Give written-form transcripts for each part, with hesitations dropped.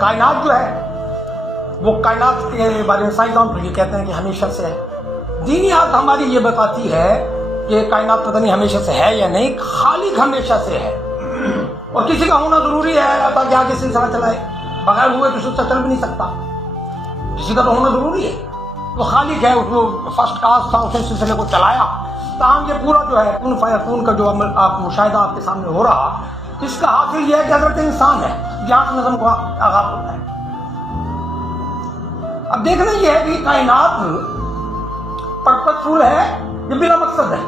کائنات جو ہے وہ کائنات کے بارے میں سائنسدان تو یہ کہتے ہیں کہ ہمیشہ سے ہے. دینیات ہماری یہ بتاتی ہے کہ کائنات پتہ نہیں ہمیشہ سے ہے یا نہیں، خالق ہمیشہ سے ہے، اور کسی کا ہونا ضروری ہے تاکہ آگے سلسلہ چلائے. بغیر ہوئے تو سلسلہ چل بھی نہیں سکتا، کسی کا تو ہونا ضروری ہے. وہ خالق ہے، اس کو فرسٹ کلاس تھا، اس نے سلسلے کو چلایا. تاہم یہ پورا جو ہے کن فیکون کا جو عمل آپ مشاہدہ آپ کے سامنے ہو رہا، اس کا حاصل یہ ہے کہ حضرت انسان ہے جہاں سے نظم کا آغاز ہوتا ہے. اب دیکھنا یہ ہے کہ کائنات پرپسفل ہے یہ بلا مقصد ہے.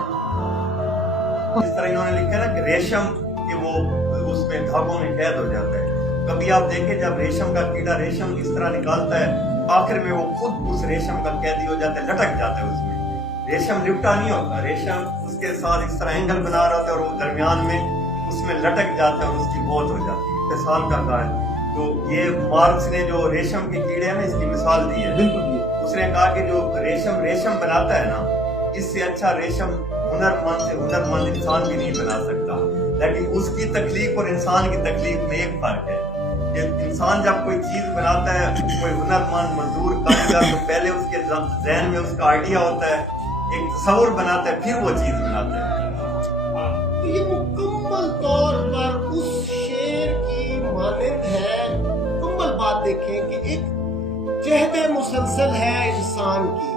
اس طرح انہوں نے لکھا نا کہ ریشم کہ وہ اس میں دھاگوں میں قید ہو جاتا ہے. کبھی آپ دیکھیں جب ریشم کا کیڑا ریشم اس طرح نکالتا ہے، آخر میں وہ خود اس ریشم کا قیدی ہو جاتا ہے، لٹک جاتا ہے. اس میں ریشم لپٹا نہیں ہوتا، ریشم اس کے ساتھ اس طرح اینگل بنا رہا ہوتا ہے اور وہ درمیان میں اس میں لٹک جاتا ہے اور اس کی موت ہو جاتی ہے. مثال کا کہا ہے تو یہ مارکس نے جو ریشم کے کیڑے ہیں نا اس کی مثال دی ہے. بالکل اس نے کہا کہ جو ریشم بناتا ہے نا، اس سے اچھا ریشم ہنرمند سے ہنرمند انسان بھی نہیں بنا سکتا. لیکن اس کی تخلیق اور انسان کی تخلیق میں ایک فرق ہے کہ انسان جب کوئی چیز بناتا ہے، کوئی ہنرمند مزدور کاریگر، تو پہلے اس کے ذہن میں اس کا آئیڈیا ہوتا ہے، ایک تصور بناتا ہے، پھر وہ چیز بناتا ہے. تو یہ مکمل طور پر اس شعر کی مانند ہے. مکمل بات دیکھیں کہ ایک جہد مسلسل ہے انسان کی،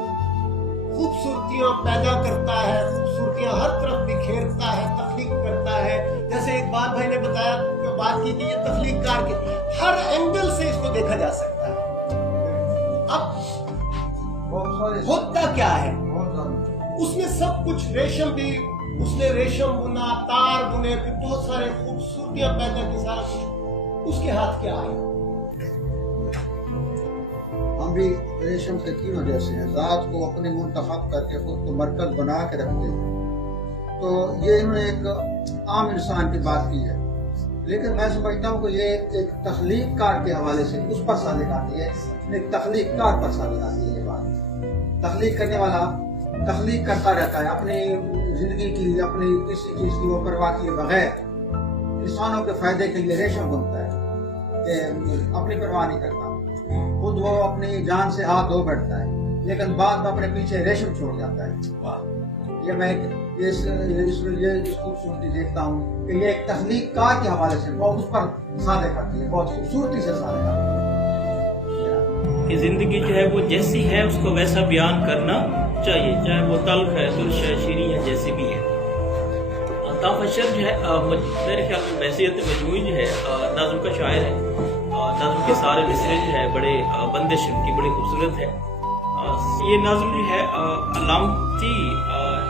خوبصورتیاں پیدا کرتا ہے، خوبصورتیاں ہر طرف بکھیرتا ہے، تخلیق کرتا ہے. جیسے اقبال بھائی نے بتایا، بات کی کہ یہ تخلیق کار کے ہر اینگل سے اس کو دیکھا جا سکتا ہے. اب ہوتا کیا ہے، اس نے سب کچھ ریشم بھی، اس نے ریشم بنا، تار بنے، پھر بہت سارے خوبصورتیاں پیدا کی، سارا کچھ اس کے ہاتھ کیا ہے. ہم بھی ریشم کے کیڑوں جیسے ہیں، ذات کو اپنے منتخب کر کے خود کو مرکز بنا کے رکھتے ہیں. تو یہ انہوں نے ایک عام انسان کی بات کی ہے، لیکن میں سمجھتا ہوں کہ یہ ایک تخلیق کار کے حوالے سے اس پر صادق آتی ہے، ایک تخلیق کار پر صادق آتی ہے. یہ بات تخلیق کرنے والا تخلیق کرتا رہتا ہے، اپنی زندگی کی، اپنی کسی چیز کی وہ پرواہ کیے بغیر انسانوں کے فائدے کے لیے ریشم بنتا ہے کہ اپنی پرواہ نہیں کرتا. خود وہ اپنی جان سے ہاتھ دھو بیٹھتا ہے، لیکن بعد میں اپنے پیچھے ریشم چھوڑ جاتا ہے. یہ میں اس خوبصورتی دیکھتا ہوں کہ یہ ایک تخلیق کار کے حوالے سے بہت اس پر صادق کرتی ہے، بہت خوبصورتی سے صادق کرتی ہے کہ زندگی جو ہے وہ جیسی ہے اس کو ویسا بیان کرنا چاہیے، چاہے وہ تلخ ہے، ترش ہے، شیریں ہے، جیسی بھی ہے. طاف اشرف جو ہے میرے خیال میں بحیثیت مجموعی جو ہے نظم کا شاعر ہے. نظم کے سارے مصرے جو ہے بڑے بندش ان کی بڑی خوبصورت ہے. یہ نظم جو ہے علامتی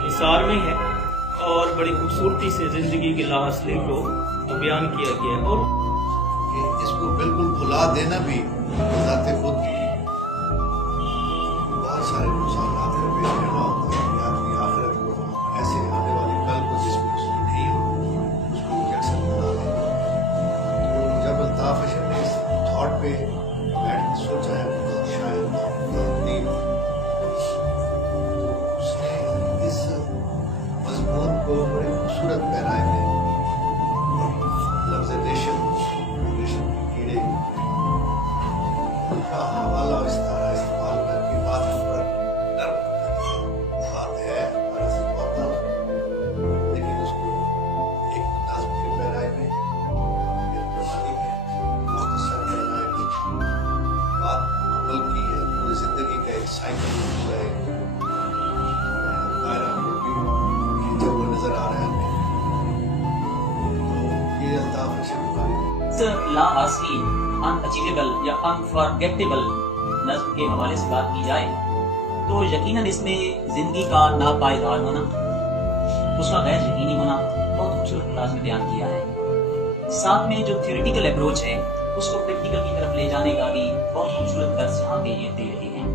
حصار میں ہے اور بڑی خوبصورتی سے زندگی کے لاحصلی کو بیان کیا گیا ہے. اور اس کو بالکل بھلا دینا بھی ذات خود بہت سارے نقصانات ہیں. پیش کرنا ہوتا ہے کہ آدمی آخرت کو ایسے آنے والی کل کو جس میں اس میں نہیں ہو اس کو کیسے بنا دے. تو جب الطاف اشرف نے اس تھاٹ پہ بیٹھ کے سوچا ہے شاید اس نے اس مضمون کو بڑے خوبصورت پیرائے میں لفظ ریشم کے کیڑے کا حوالہ اس طرح استعمال کر کے بات پر نرم بات ہے عرض ہوتا، لیکن اس کو ایک نظم کے پیرائے میں پرانی ہے مختصر پیرائے میں بات عمل کی ہے. پوری زندگی کا ایک سائیکل پورا ایک دائرہ کھینچا ہوا نظر آ رہا ہے. تو یہ الطاف اشرف لا حاصل انچیویبل یا انفارگیٹیبل نظم کے حوالے سے بات کی جائے تو یقیناً اس میں زندگی کا ناپائیدار ہونا، اس کا غیر یقینی ہونا بہت خوبصورت انداز میں بیان کیا ہے. ساتھ میں جو تھیوریٹیکل اپروچ ہے اس کو پریکٹیکل کی طرف لے جانے کا بھی بہت خوبصورت درس یہاں پہ یہ دے رہے ہیں.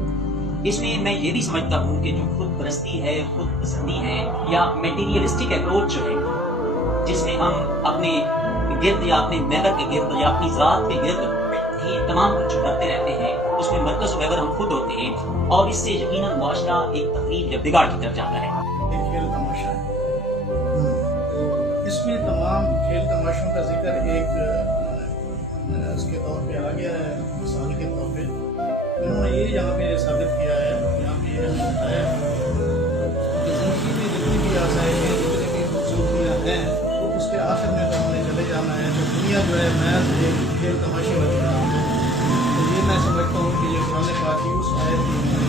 اس میں میں یہ بھی سمجھتا ہوں کہ جو خود پرستی ہے، خود پسندی ہے یا میٹیریلسٹک اپروچ جو ہے جس میں ہم اپنے گرد یا اپنے محور کے گرد یا اپنی ذات کے گرد ہی تمام کچھ کرتے رہتے ہیں، اس میں مرکز و محور ہم خود ہوتے ہیں اور اس سے یقیناً معاشرہ ایک تقریب یا بگاڑ کی طرف جاتا ہے. ایک کھیل تماشا ہے، اس میں تمام کھیل تماشوں کا ذکر ایک اس کے طور پہ آ گیا ہے مثال کے طور پہ. انہوں نے یہ یہاں پہ ثابت کیا ہے, یہاں پہ یہ بتایا کہ زندگی میں جتنی بھی آسائشیں, جتنی بھی خوبصورتیاں ہیں, تو اس کے آخر میں تو ہم نے چلے جانا ہے. تو دنیا جو ہے محض ایک کھیل تماشے والی بات ہے. تو یہ میں سمجھتا ہوں کہ یہ قرآن پاک کی اس آیت کی